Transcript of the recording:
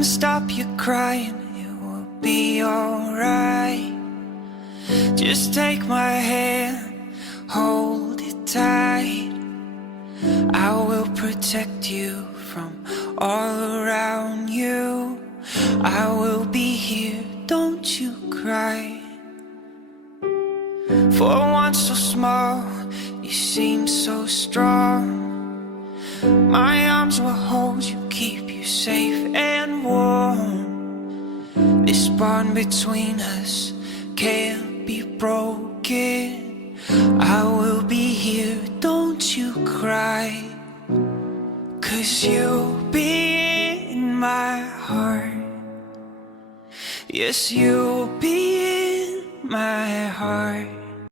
gonna stop you crying, it will be alright. Just take my hand, hold it tight. I will protect you from all around you. I will be here, don't you cry. For one so small, you seem so strong. My arms will hold you, keep you safe and warm. This bond between us can't be broken. I will be here, don't you cry. 'Cause you'll be in my heart. Yes, you'll be in my heart.